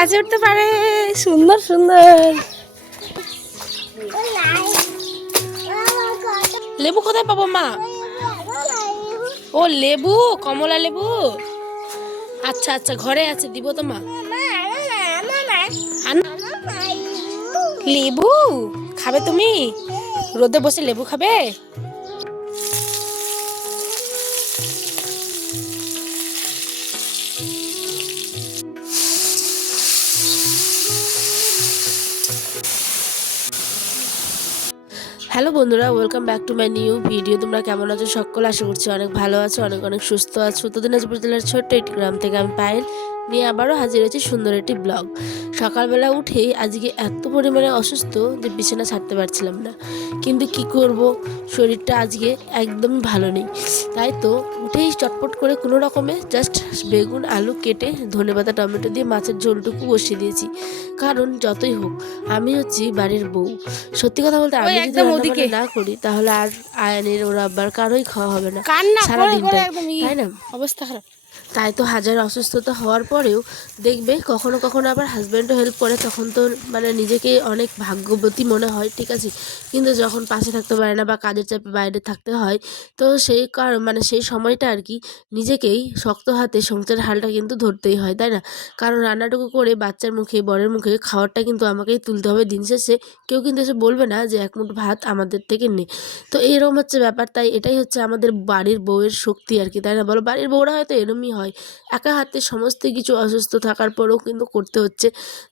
গাছে উঠতে পারে। সুন্দর সুন্দর। লেবু কোথায় পাবো মা? ও লেবু, কমলা লেবু। আচ্ছা আচ্ছা, ঘরে আছে, দিব তো মা। লেবু খাবে তুমি? রোদে বসে লেবু খাবে? হ্যালো বন্ধুরা, welcome back to my new video. তোমরা কেমন আছো? সকলে আশা করছি অনেক ভালো আছো, অনেক অনেক সুস্থ আছো। তো দিনাজপুর জেলার ছোট্ট একটি গ্রাম থেকে আমি পায়েল নিয়ে আবারও হাজির হয়েছি সুন্দর একটি ব্লগ। সকালবেলা উঠেই আজকে এত পরিমাণে অসুস্থ যে বিছানা ছাড়তে পারছিলাম না, কিন্তু কি করব, শরীরটা আজকে একদমই ভালো নেই। তাই তো উঠেই চটপট করে কোনো রকমে জাস্ট বেগুন আলু কেটে ধনেপাতা টমেটো দিয়ে মাছের ঝোলটুকু বসিয়ে দিয়েছি। কারণ যতই হোক আমি হচ্ছি বাড়ির বউ। সত্যি কথা বলতে আমি যদি রান্না না করি তাহলে আর আয়ানের ওরা আবার কারোই খাওয়া হবে না সারাদিনটা, তাই না? অবস্থা খারাপ। তাই তো হাজার অসুস্থতা হওয়ার পরেও দেখবে কখনো কখনো আবার হাজব্যান্ডও হেল্প করে, তখন তো মানে নিজেকে অনেক ভাগ্যবতী মনে হয়, ঠিক আছে। কিন্তু যখন পাশে থাকতে পারে না বা কাজের চাপে বাইরে থাকতে হয়, তো সেই মানে সেই সময়টা আর কি নিজেকেই শক্ত হাতে সংসারের হালটা কিন্তু ধরতেই হয়, তাই না? কারণ রান্নাটুকু করে বাচ্চার মুখে বরের মুখে খাওয়ারটা কিন্তু আমাকেই তুলতে হবে। দিন শেষে কেউ কিন্তু এসে বলবে না যে এক মুঠো ভাত আমাদের থেকে নে। তো এরকম হচ্ছে ব্যাপার। তাই এটাই হচ্ছে আমাদের বাড়ির বউয়ের শক্তি আর কি, তাই না বলো? বাড়ির বউরা হয়তো এরমই হয়, একা হাতে সমস্ত কিছু, অসুস্থ থাকার পরেও কিন্তু করতে হচ্ছে।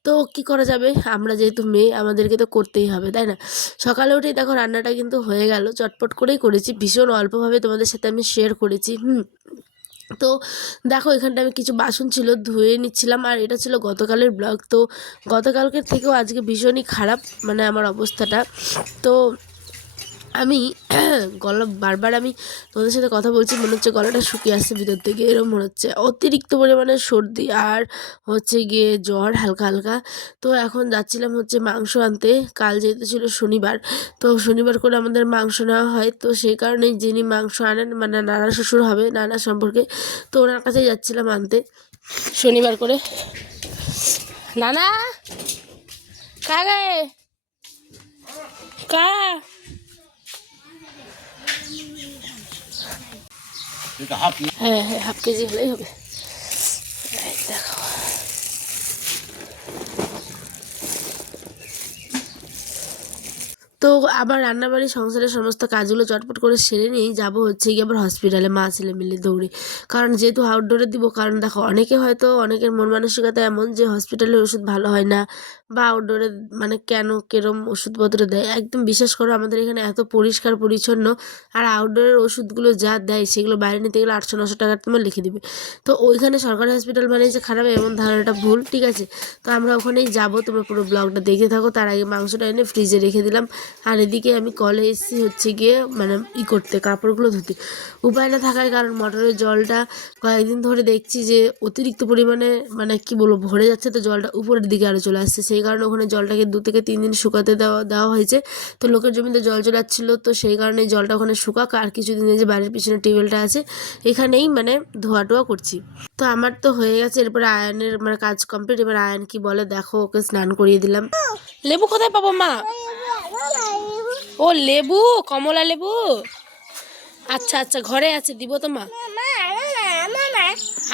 তো কি করা যাবে, আমরা যেহেতু মেয়ে আমাদেরকে তো করতেই হবে, তাই না? সকালে উঠেই দেখো রান্নাটা কিন্তু হয়ে গেল, চটপট করেই করেছি, ভীষণ অল্পভাবে তোমাদের সাথে আমি শেয়ার করেছি। তো দেখো এখানটা আমি কিছু বাসন ছিল ধুয়ে নিচ্ছিলাম, আর এটা ছিল গতকালের ব্লগ। তো গতকালকের থেকেও আজকে ভীষণই খারাপ মানে আমার অবস্থাটা। তো আমি গলা বারবার আমি তোমাদের সাথে কথা বলছি, মনে হচ্ছে গলাটা শুকিয়ে আসছে ভিতর থেকে, এরকম মনে হচ্ছে। অতিরিক্ত পরিমাণে সর্দি আর হচ্ছে গিয়ে জ্বর হালকা হালকা। তো এখন যাচ্ছিলাম হচ্ছে মাংস আনতে, কাল যেহেতু ছিল শনিবার, তো শনিবার করে আমাদের মাংস নেওয়া হয়। তো সেই কারণেই যিনি মাংস আনেন মানে নানা শ্বশুর হবে, নানা সম্পর্কে, তো ওনার কাছেই যাচ্ছিলাম আনতে শনিবার করে। নানা কাগায় কা হ্যাঁ হ্যাঁ, হাফ কেজি হলেই হবে। দেখো তো আবার রান্নাবাড়ি সংসারের সমস্ত কাজগুলো চটপট করে সেরে নিয়েই যাবো হচ্ছে গিয়ে আবার হসপিটালে মা ছেলে মিলে দৌড়ে। কারণ যেহেতু আউটডোরে দিব, কারণ দেখো অনেকে হয়তো অনেকের মন মানসিকতা এমন যে হসপিটালের ওষুধ ভালো হয় না, বা আউটডোরে মানে কেন কেরম ওষুধপত্র দেয়। একদম বিশ্বাস করো আমাদের এখানে এত পরিষ্কার পরিচ্ছন্ন, আর আউটডোরের ওষুধগুলো যা দেয় সেগুলো বাইরে নিতে গেলে 800-900 টাকার তোমার লিখে দিবে। তো ওইখানে সরকারি হসপিটাল মানে যে খারাপ এমন ধারণাটা ভুল, ঠিক আছে। তো আমরা ওখানেই যাবো, তোমরা পুরো ব্লগটা দেখে থাকো। তার আগে মাংসটা এনে ফ্রিজে রেখে দিলাম, আর এদিকে আমি কলে এসেছি হচ্ছে গিয়ে মানে করতে, কাপড়গুলো ধুতে। উপায় না থাকার কারণ মোটরের জলটা কয়েকদিন ধরে দেখছি যে অতিরিক্ত পরিমাণে মানে কি বলবো ভরে যাচ্ছে, তো জলটা উপরের দিকে আরও চলে আসছে। সেই কারণে ওখানে জলটাকে 2 থেকে 3 দিন শুকাতে দেওয়া হয়েছে। তো লোকের জমিতে জল চলে যাচ্ছিলো, তো সেই কারণে জলটা ওখানে শুকাক, আর কিছুদিন যে বাড়ির পিছনে টিউবওয়েলটা আছে এখানেই মানে ধোয়া টোয়া করছি। তো আমার তো হয়ে গেছে, এরপরে আয়নের মানে কাজ কমপ্লিট। এবার আয়ন কি বলে দেখো, ওকে স্নান করিয়ে দিলাম। লেবু কোথায় পাবো মা? ও লেবু, কমলা লেবু। আচ্ছা আচ্ছা, ঘরে আছে, দিব তো মা।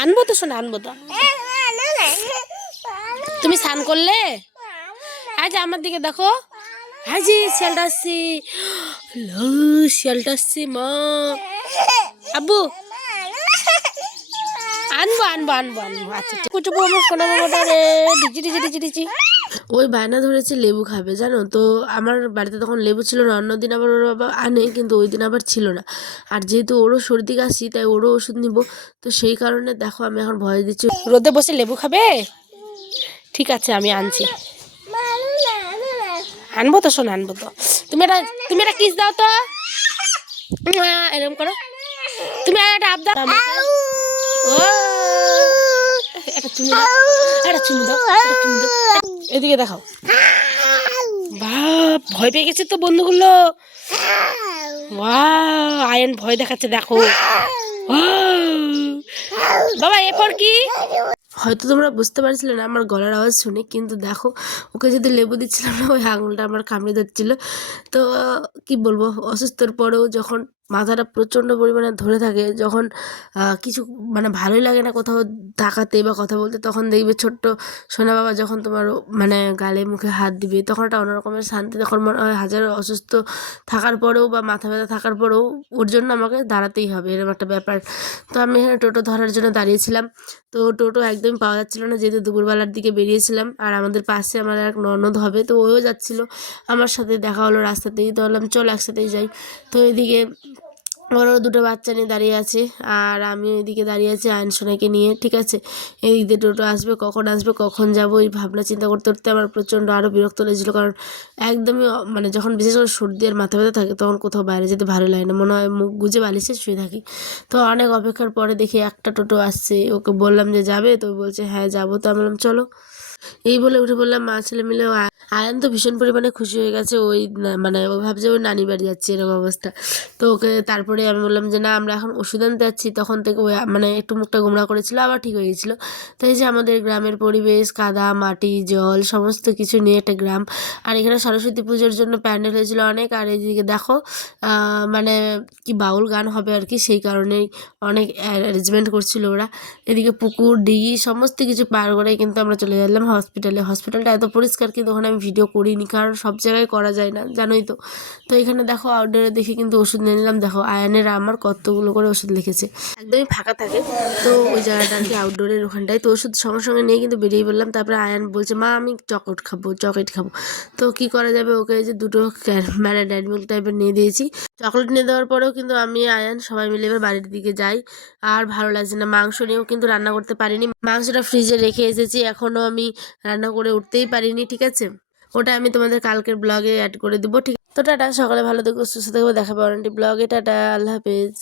আনবো তো শোনা, আনবো তো। তুমি স্নান করলে? আজ আমার দিকে দেখো, হাজি শিয়ালটা আসছি, শিয়ালটা আসছি মা। আব্বু আনবো আনবো আনবো আনবো। আচ্ছা চুপু আমার সোনা মামাটা রে, ডিজি ডিজি ডিজি ডিজি। ওই বায়না ধরেছে লেবু খাবে, জানো তো। আমার বাড়িতে তখন লেবু ছিল না, অন্যদিন আবার ওর বাবা আনে, কিন্তু ওই দিন আবার ছিল না। আর যেহেতু ওরও সর্দি কাশি, তাই ওরও ওষুধ নিব। তো সেই কারণে দেখো আমি এখন ভয় দিচ্ছি। রোদে বসে লেবু খাবে? ঠিক আছে আমি আনছি, আনবো তো শোন, আনবো তো। তুমি একটা কিস দাও তো, এরকম করো। তুমি একটা আপ দাও, ও একটা চুমু দাও, একটা চুমু দাও, একটা চুমু দাও। এদিকে দেখাও। বাপ, ভয় পেয়ে গেছে তো বন্ধুগুলো। আয়ন ভয় দেখাচ্ছে দেখো। বাবা এরপর কি হয়তো তোমরা বুঝতে পারছিলে না আমার গলার আওয়াজ শুনে, কিন্তু দেখো ওকে যদি লেবু দিচ্ছিলাম না ওই আঙুলটা আমার কামড়ে ধরছিল। তো কি বলবো, অসুস্থর পরেও যখন মাথাটা প্রচণ্ড পরিমাণে ধরে থাকে, যখন কিছু মানে ভালোই লাগে না কোথাও তাকাতে বা কথা বলতে, তখন দেখবে ছোট্ট সোনা বাবা যখন তোমার মানে গালে মুখে হাত দিবে, তখন একটা অন্যরকমের শান্তি। তখন মনে হয় হাজারো অসুস্থ থাকার পরেও বা মাথা ব্যথা থাকার পরেও ওর জন্য আমাকে দাঁড়াতেই হবে, এরকম একটা ব্যাপার। তো আমি এখানে টোটো ধরার জন্য দাঁড়িয়েছিলাম। তো টোটো একদমই পাওয়া যাচ্ছিল না, যেহেতু দুপুরবেলার দিকে বেরিয়েছিলাম। আর আমাদের পাশে আমার এক ননদ হবে, তো ওও যাচ্ছিল আমার সাথে, দেখা হলো রাস্তাতেই। তো বললাম চল একসাথেই যাই। তো এদিকে ওরও দুটো বাচ্চা নিয়ে দাঁড়িয়ে আছে, আর আমি এদিকে দাঁড়িয়ে আছি আয়ন সোনাকে নিয়ে, ঠিক আছে। এদিক দিয়ে টোটো আসবে কখন যাব, এই ভাবনা চিন্তা করতে করতে আমার প্রচণ্ড আরও বিরক্ত লেগেছিলো। কারণ একদমই মানে যখন বিশেষ করে সর্দি আর মাথা ব্যথা থাকে তখন কোথাও বাইরে যেতে ভালো লাগে না, মনে হয় মুখ গুজে বালিশে শুয়ে থাকি। তো অনেক অপেক্ষার পরে দেখি একটা টোটো আসছে, ওকে বললাম যে যাবে, তো বলছে হ্যাঁ যাবো। তো আমি বললাম চলো, এই বলে উঠে বললাম মা ছেলে মিলে। আয়ান তো ভীষণ পরিমাণে খুশি হয়ে গেছে, ওই মানে ও ভাবছে ওই নানি বাড়ি যাচ্ছে এরকম অবস্থা। তো ওকে তারপরে আমি বললাম যে না আমরা এখন ওষুধ আনতে যাচ্ছি, তখন থেকে ওই মানে একটু মুখটা গোমড়া করেছিল, আবার ঠিক হয়ে গেছিলো। তো এই যে আমাদের গ্রামের পরিবেশ, কাদা মাটি জল সমস্ত কিছু নিয়ে একটা গ্রাম। আর এখানে সরস্বতী পুজোর জন্য প্যান্ডেল হয়েছিল অনেক। আর এইদিকে দেখো মানে কি বাউল গান হবে আর কি, সেই কারণেই অনেক অ্যারেঞ্জমেন্ট করছিল ওরা। এদিকে পুকুর দিঘি সমস্ত কিছু পার করে কিন্তু আমরা চলে গেলাম হসপিটালটা এত পরিষ্কার, কিন্তু ওখানে আমি ভিডিও করিনি, কারণ সব জায়গায় করা যায় না জানোই তো। তো এখানে দেখো আউটডোরে দেখে কিন্তু ওষুধ নিয়ে নিলাম। দেখো আয়ানের আমার কতগুলো করে ওষুধ লিখেছে, একদমই ফাঁকা থাকে তো ওই জায়গাটা আর কি, আউটডোরের ওখানটায়। তো ওষুধ সঙ্গে সঙ্গে নিয়ে কিন্তু বেরিয়ে পড়লাম। তারপরে আয়ান বলছে মা আমি চকলেট খাবো। তো কি করা যাবে, ওকে যে দুটো মানে ডেয়ারি মিল্ক টাইপের নিয়ে দিয়েছি। চকলেট নিয়ে দেওয়ার পরেও কিন্তু আমি আয়ান সবাই মিলে এবার বাড়ির দিকে যাই। আর ভালো লাগছে না, মাংস নিয়েও কিন্তু রান্না করতে পারিনি, মাংসটা ফ্রিজে রেখে এসেছি, এখনও আমি রান্না করে উঠতেই পারিনি, ঠিক আছে। ওটা আমি তোমাদের কালকের ব্লগে অ্যাড করে দেবো, ঠিক আছে। তো টাটা, সকালে ভালো থেকো, সুস্থ থাকবো, দেখা পাবো ব্লগে, টাটা, আল্লাহ হাফেজ।